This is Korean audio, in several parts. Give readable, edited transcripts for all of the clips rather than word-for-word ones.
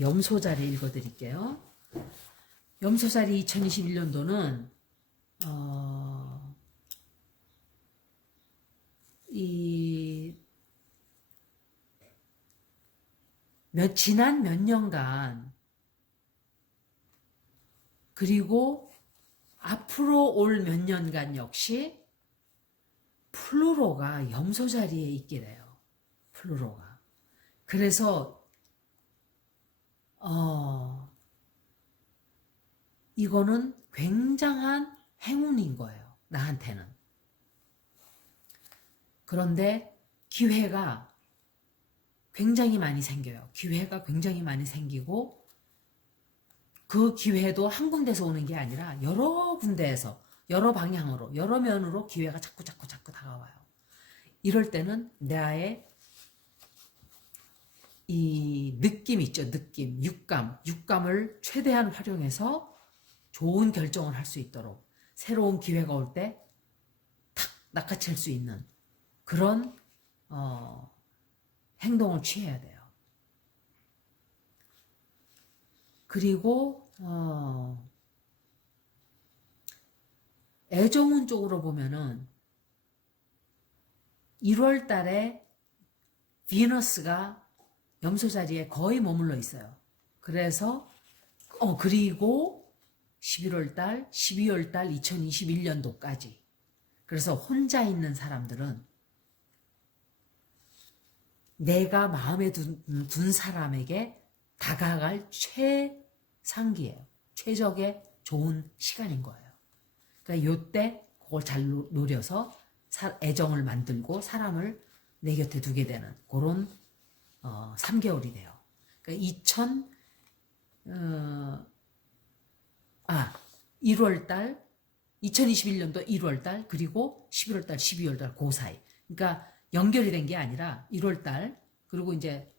염소자리 읽어드릴게요. 염소자리 2021년도는 지난 몇 년간 그리고 앞으로 올 몇 년간 역시 플루로가 염소자리에 있게 돼요. 플루로가. 그래서 이거는 굉장한 행운인 거예요. 나한테는. 그런데 기회가 굉장히 많이 생겨요. 기회가 굉장히 많이 생기고 그 기회도 한 군데서 오는 게 아니라 여러 군데에서 여러 방향으로 여러 면으로 기회가 자꾸 다가와요. 이럴 때는 나의 이 느낌 있죠. 느낌, 육감을 최대한 활용해서 좋은 결정을 할 수 있도록 새로운 기회가 올 때 탁 낚아챌 수 있는 그런 행동을 취해야 돼요. 그리고 애정운 쪽으로 보면은 1월 달에 비너스가 염소자리에 거의 머물러 있어요. 그래서 그리고 11월 달, 12월 달 2021년도까지. 그래서 혼자 있는 사람들은 내가 마음에 둔 사람에게 다가갈 최상기예요. 최적의 좋은 시간인 거예요. 그러니까 요때 그걸 잘 노려서 애정을 만들고 사람을 내 곁에 두게 되는 그런 3개월이 돼요. 그러니까 1월달 2021년도 1월달 그리고 11월달 12월달 그 사이. 그러니까 연결이 된 게 아니라 1월달 그리고 이제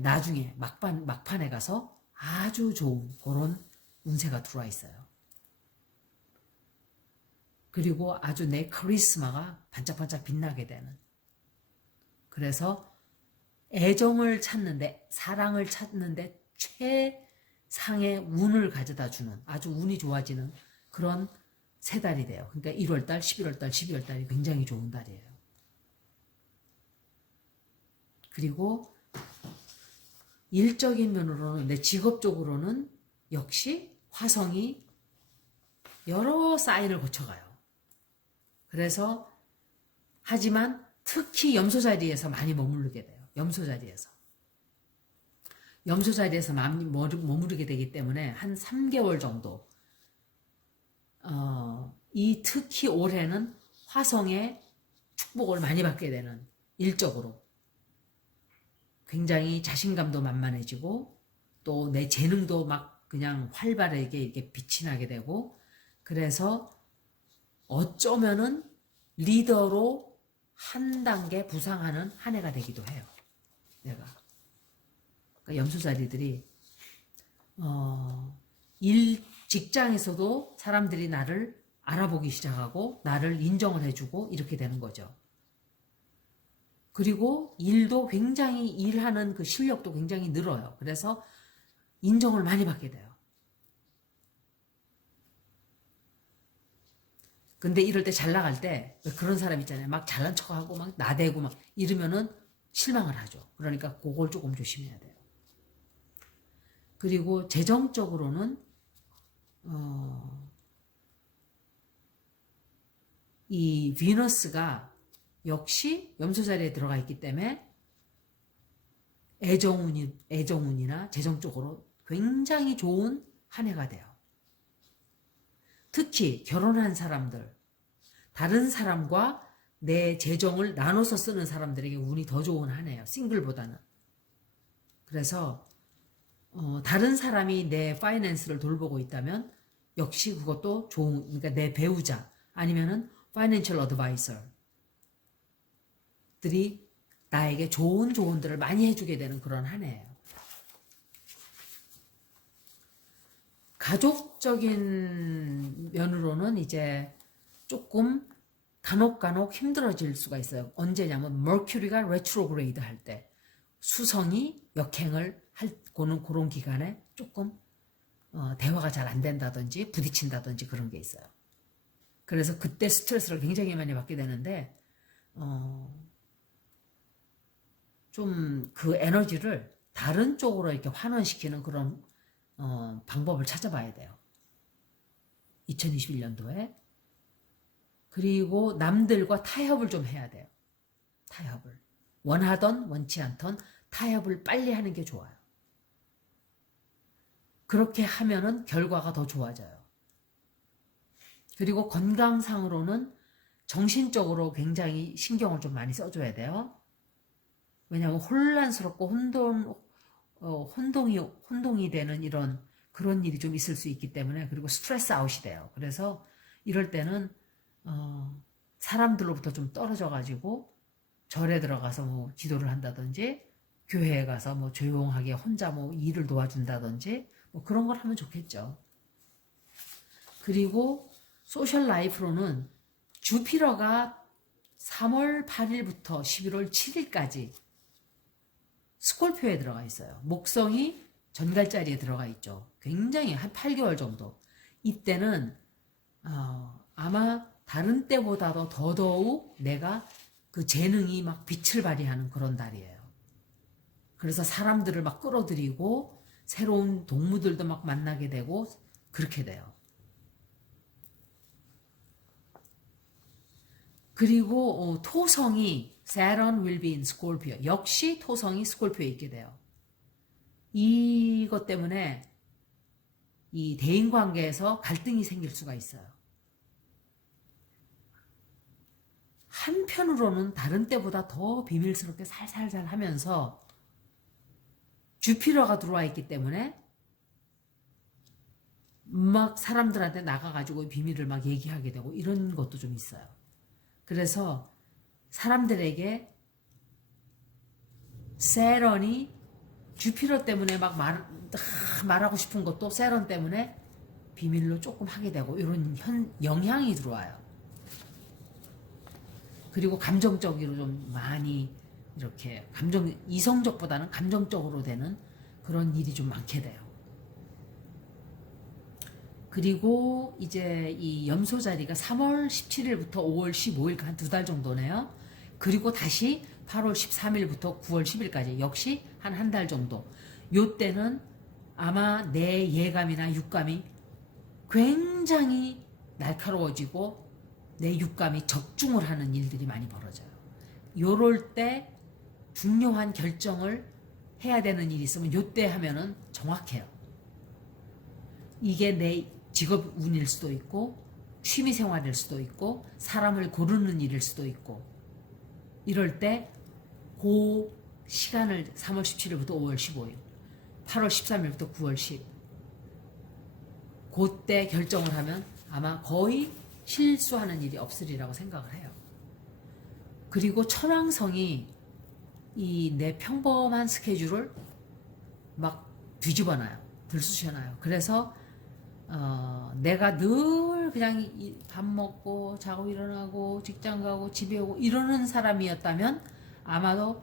나중에 막판에 가서 아주 좋은 그런 운세가 들어와 있어요. 그리고 아주 내 카리스마가 반짝반짝 빛나게 되는. 그래서 애정을 찾는데 사랑을 찾는데 최상의 운을 가져다 주는 아주 운이 좋아지는 그런 세 달이 돼요. 그러니까 1월달, 11월달, 12월달이 굉장히 좋은 달이에요. 그리고 일적인 면으로는 내 직업적으로는 역시 화성이 여러 사인을 거쳐가요. 그래서 하지만 특히 염소자리에서 많이 머무르게 돼요. 염소자리에서 많이 머무르게 되기 때문에 한 3개월 정도 특히 올해는 화성의 축복을 많이 받게 되는 일적으로 굉장히 자신감도 만만해지고 또 내 재능도 막 그냥 활발하게 이렇게 빛이 나게 되고 그래서 어쩌면은 리더로 한 단계 부상하는 한 해가 되기도 해요. 내가. 그러니까 염소자리들이 직장에서도 사람들이 나를 알아보기 시작하고 나를 인정을 해주고 이렇게 되는 거죠. 그리고 일도 굉장히 일하는 그 실력도 굉장히 늘어요. 그래서 인정을 많이 받게 돼요. 근데 이럴 때 잘 나갈 때 그런 사람 있잖아요. 막 잘난 척하고 막 나대고 막 이러면은 실망을 하죠. 그러니까 그걸 조금 조심해야 돼요. 그리고 재정적으로는 이 비너스가 역시 염소자리에 들어가 있기 때문에 애정운이나 재정적으로 굉장히 좋은 한 해가 돼요. 특히 결혼한 사람들, 다른 사람과 내 재정을 나눠서 쓰는 사람들에게 운이 더 좋은 한 해예요. 싱글보다는. 그래서 다른 사람이 내 파이낸스를 돌보고 있다면 역시 그것도 좋은, 그러니까 내 배우자 아니면은 파이낸셜 어드바이저들이 나에게 좋은 조언들을 많이 해주게 되는 그런 한 해예요. 가족적인 면으로는 이제 조금 간혹 힘들어질 수가 있어요. 언제냐면 머큐리가 레트로그레이드 할 때 수성이 역행을 고는 그런 기간에 조금 대화가 잘 안 된다든지 부딪힌다든지 그런 게 있어요. 그래서 그때 스트레스를 굉장히 많이 받게 되는데 좀 그 에너지를 다른 쪽으로 이렇게 환원시키는 그런 방법을 찾아봐야 돼요. 2021년도에. 그리고 남들과 타협을 좀 해야 돼요. 타협을. 원하던 원치 않던 타협을 빨리 하는 게 좋아요. 그렇게 하면은 결과가 더 좋아져요. 그리고 건강상으로는 정신적으로 굉장히 신경을 좀 많이 써줘야 돼요. 왜냐하면 혼란스럽고 혼동이 되는 그런 일이 좀 있을 수 있기 때문에, 그리고 스트레스 아웃이 돼요. 그래서 이럴 때는 사람들로부터 좀 떨어져가지고 절에 들어가서 뭐 기도를 한다든지 교회에 가서 뭐 조용하게 혼자 뭐 일을 도와준다든지 뭐 그런 걸 하면 좋겠죠. 그리고 소셜 라이프로는 주피터가 3월 8일부터 11월 7일까지 스콜피오에 들어가 있어요. 목성이 전갈자리에 들어가 있죠. 굉장히 한 8개월 정도. 이때는 아마 다른 때보다도 더더욱 내가 그 재능이 막 빛을 발휘하는 그런 달이에요. 그래서 사람들을 막 끌어들이고 새로운 동무들도 막 만나게 되고 그렇게 돼요. 그리고 토성이 Saturn will be in Scorpio. 역시 토성이 스콜피오에 있게 돼요. 이것 때문에 이 대인관계에서 갈등이 생길 수가 있어요. 한편으로는 다른 때보다 더 비밀스럽게 살살살 하면서 주피터가 들어와 있기 때문에 막 사람들한테 나가가지고 비밀을 막 얘기하게 되고 이런 것도 좀 있어요. 그래서 사람들에게 세런이 주피터 때문에 막 말하고 싶은 것도 세런 때문에 비밀로 조금 하게 되고 이런 영향이 들어와요. 그리고 감정적으로 좀 많이 이렇게 이성적보다는 감정적으로 되는 그런 일이 좀 많게 돼요. 그리고 이제 이 염소 자리가 3월 17일부터 5월 15일 한 2달 정도네요. 그리고 다시 8월 13일부터 9월 10일까지 역시 한 달 정도. 요때는 아마 내 예감이나 육감이 굉장히 날카로워지고 내 육감이 적중을 하는 일들이 많이 벌어져요. 요럴 때 중요한 결정을 해야 되는 일이 있으면 요때 하면은 정확해요. 이게 내 직업 운일 수도 있고 취미 생활일 수도 있고 사람을 고르는 일일 수도 있고 이럴 때 그 시간을 3월 17일부터 5월 15일 8월 13일부터 9월 10일 그때 결정을 하면 아마 거의 실수하는 일이 없으리라고 생각을 해요. 그리고 천왕성이 이 내 평범한 스케줄을 막 뒤집어놔요. 들쑤셔놔요. 그래서 내가 늘 그냥 밥 먹고 자고 일어나고 직장 가고 집에 오고 이러는 사람이었다면 아마도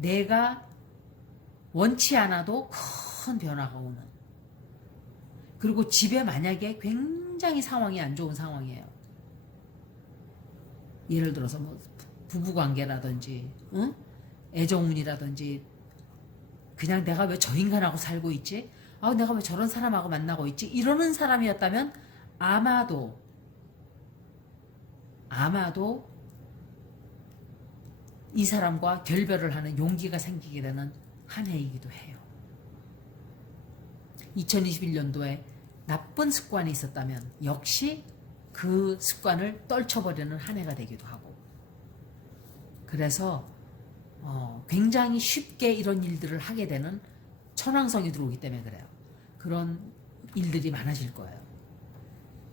내가 원치 않아도 큰 변화가 오는. 그리고 집에 만약에 굉장히 상황이 안 좋은 상황이에요. 예를 들어서 뭐 부부관계라든지 응? 애정운이라든지 그냥 내가 왜 저 인간하고 살고 있지? 내가 왜 저런 사람하고 만나고 있지? 이러는 사람이었다면 아마도 이 사람과 결별을 하는 용기가 생기게 되는 한 해이기도 해요. 2021년도에 나쁜 습관이 있었다면 역시 그 습관을 떨쳐버리는 한 해가 되기도 하고 그래서 굉장히 쉽게 이런 일들을 하게 되는 천왕성이 들어오기 때문에 그래요. 그런 일들이 많아질 거예요.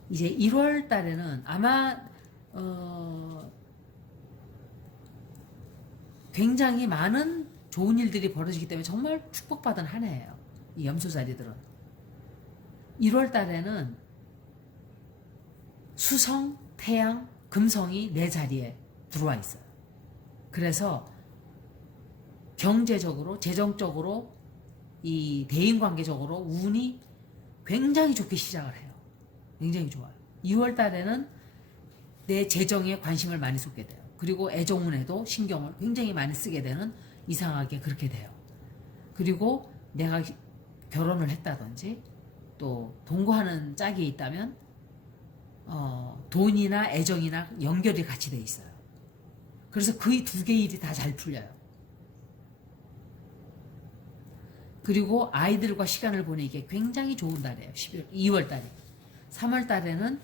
이제 1월 달에는 아마 굉장히 많은 좋은 일들이 벌어지기 때문에 정말 축복받은 한 해예요. 이 염소자리들은. 1월 달에는 수성, 태양, 금성이 내 자리에 들어와 있어요. 그래서 경제적으로, 재정적으로 이 대인관계적으로 운이 굉장히 좋게 시작을 해요. 굉장히 좋아요. 2월 달에는 내 재정에 관심을 많이 쏟게 돼요. 그리고 애정운에도 신경을 굉장히 많이 쓰게 되는, 이상하게 그렇게 돼요. 그리고 내가 결혼을 했다든지 또 동거하는 짝이 있다면 돈이나 애정이나 연결이 같이 돼 있어요. 그래서 그 두 개 일이 다 잘 풀려요. 그리고 아이들과 시간을 보내기에 굉장히 좋은 달이에요. 2월 달이. 3월 달에는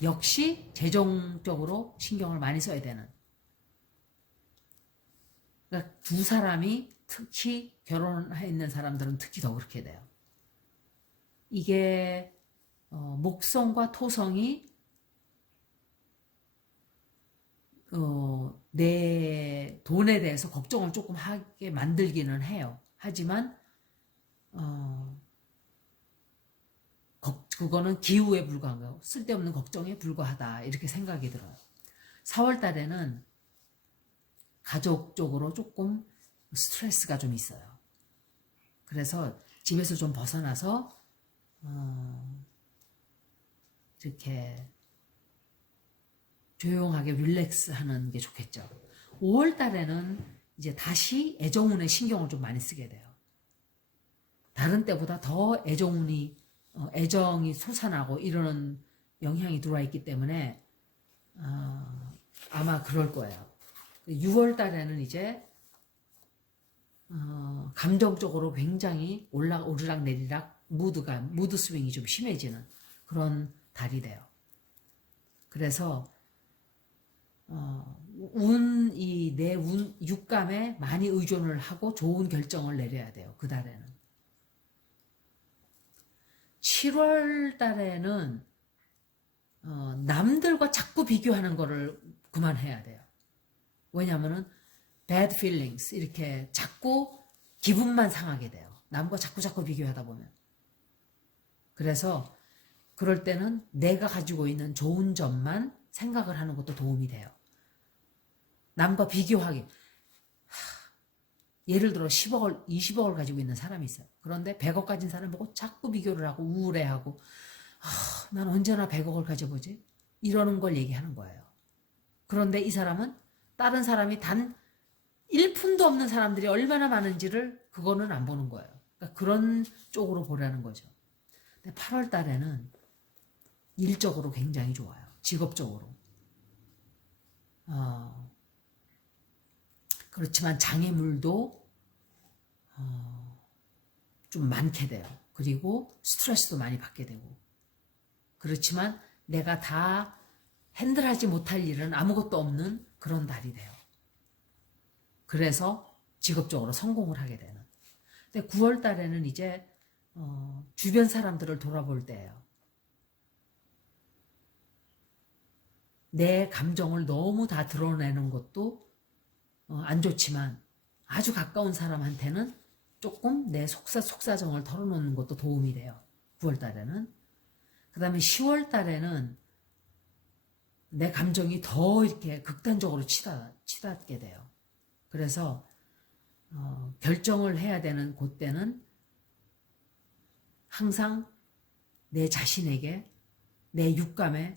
역시 재정적으로 신경을 많이 써야 되는. 그러니까 두 사람이, 특히 결혼해 있는 사람들은 특히 더 그렇게 돼요. 이게 목성과 토성이 내 돈에 대해서 걱정을 조금 하게 만들기는 해요. 하지만 그거는 기우에 불과한 거예요. 쓸데없는 걱정에 불과하다, 이렇게 생각이 들어요. 4월 달에는 가족적으로 조금 스트레스가 좀 있어요. 그래서 집에서 좀 벗어나서 이렇게 조용하게 릴렉스 하는 게 좋겠죠. 5월 달에는 이제 다시 애정운에 신경을 좀 많이 쓰게 돼요. 다른 때보다 더 애정이 솟아나고 이러는 영향이 들어와 있기 때문에 아마 그럴 거예요. 6월 달에는 이제 감정적으로 굉장히 오르락 내리락, 무드 스윙이 좀 심해지는 그런 달이 돼요. 그래서 내 육감에 많이 의존을 하고 좋은 결정을 내려야 돼요. 그 달에는. 7월 달에는 남들과 자꾸 비교하는 거를 그만해야 돼요. 왜냐하면은 bad feelings, 이렇게 자꾸 기분만 상하게 돼요. 남과 자꾸 비교하다 보면. 그래서 그럴 때는 내가 가지고 있는 좋은 점만 생각을 하는 것도 도움이 돼요. 남과 비교하기. 예를 들어 10억을, 20억을 가지고 있는 사람이 있어요. 그런데 100억 가진 사람 보고 자꾸 비교를 하고 우울해하고, 난 언제나 100억을 가져보지? 이러는 걸 얘기하는 거예요. 그런데 이 사람은 다른 사람이 단 1푼도 없는 사람들이 얼마나 많은지를 그거는 안 보는 거예요. 그러니까 그런 쪽으로 보라는 거죠. 근데 8월 달에는 일적으로 굉장히 좋아요. 직업적으로. 그렇지만 장애물도 좀 많게 돼요. 그리고 스트레스도 많이 받게 되고. 그렇지만 내가 다 핸들하지 못할 일은 아무것도 없는 그런 달이 돼요. 그래서 직업적으로 성공을 하게 되는. 근데 9월 달에는 이제 주변 사람들을 돌아볼 때예요. 내 감정을 너무 다 드러내는 것도 안 좋지만 아주 가까운 사람한테는 조금 내 속사정을 털어놓는 것도 도움이 돼요. 9월 달에는. 그 다음에 10월 달에는 내 감정이 더 이렇게 극단적으로 치닫게 돼요. 그래서 결정을 해야 되는 그때는 항상 내 자신에게 내 육감이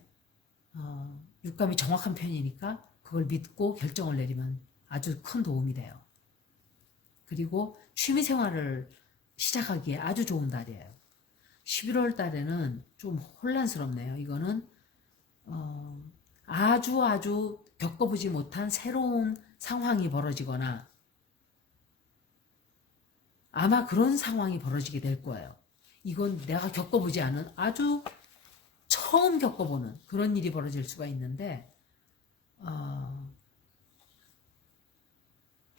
정확한 편이니까 그걸 믿고 결정을 내리면 아주 큰 도움이 돼요. 그리고 취미생활을 시작하기에 아주 좋은 달이에요. 11월 달에는 좀 혼란스럽네요. 이거는 아주 겪어보지 못한 새로운 상황이 벌어지거나 아마 그런 상황이 벌어지게 될 거예요. 이건 내가 겪어보지 않은, 아주 처음 겪어보는 그런 일이 벌어질 수가 있는데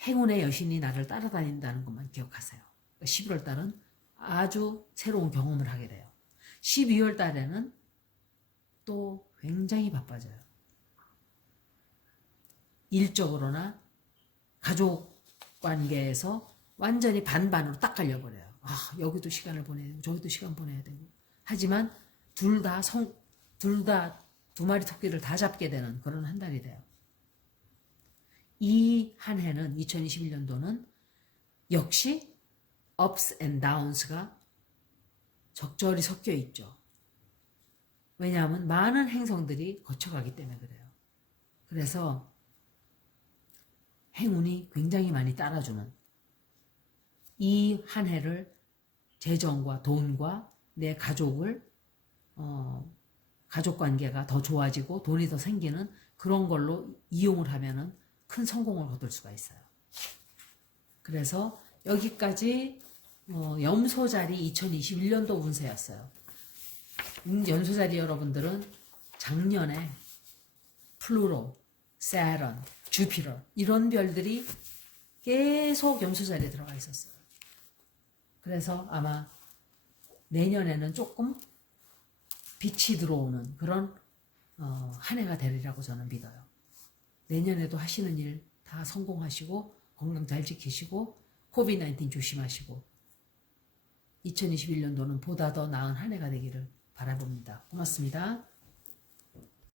행운의 여신이 나를 따라다닌다는 것만 기억하세요. 11월 달은 아주 새로운 경험을 하게 돼요. 12월 달에는 또 굉장히 바빠져요. 일적으로나 가족 관계에서 완전히 반반으로 딱 갈려버려요. 여기도 시간을 보내야 되고 저기도 시간 보내야 되고. 하지만 둘 다 두 마리 토끼를 다 잡게 되는 그런 한 달이 돼요. 이 한 해는 2021년도는 역시 ups and downs가 적절히 섞여 있죠. 왜냐하면 많은 행성들이 거쳐가기 때문에 그래요. 그래서 행운이 굉장히 많이 따라주는 이 한 해를 재정과 돈과 내 가족을 가족 관계가 더 좋아지고 돈이 더 생기는 그런 걸로 이용을 하면은 큰 성공을 거둘 수가 있어요. 그래서 여기까지 염소자리 2021년도 운세였어요. 염소자리 여러분들은 작년에 플루토, 세런, 주피터 이런 별들이 계속 염소자리에 들어가 있었어요. 그래서 아마 내년에는 조금 빛이 들어오는 그런 한 해가 되리라고 저는 믿어요. 내년에도 하시는 일 다 성공하시고 건강 잘 지키시고 코비드-19 조심하시고 2021년도는 보다 더 나은 한 해가 되기를 바라봅니다. 고맙습니다.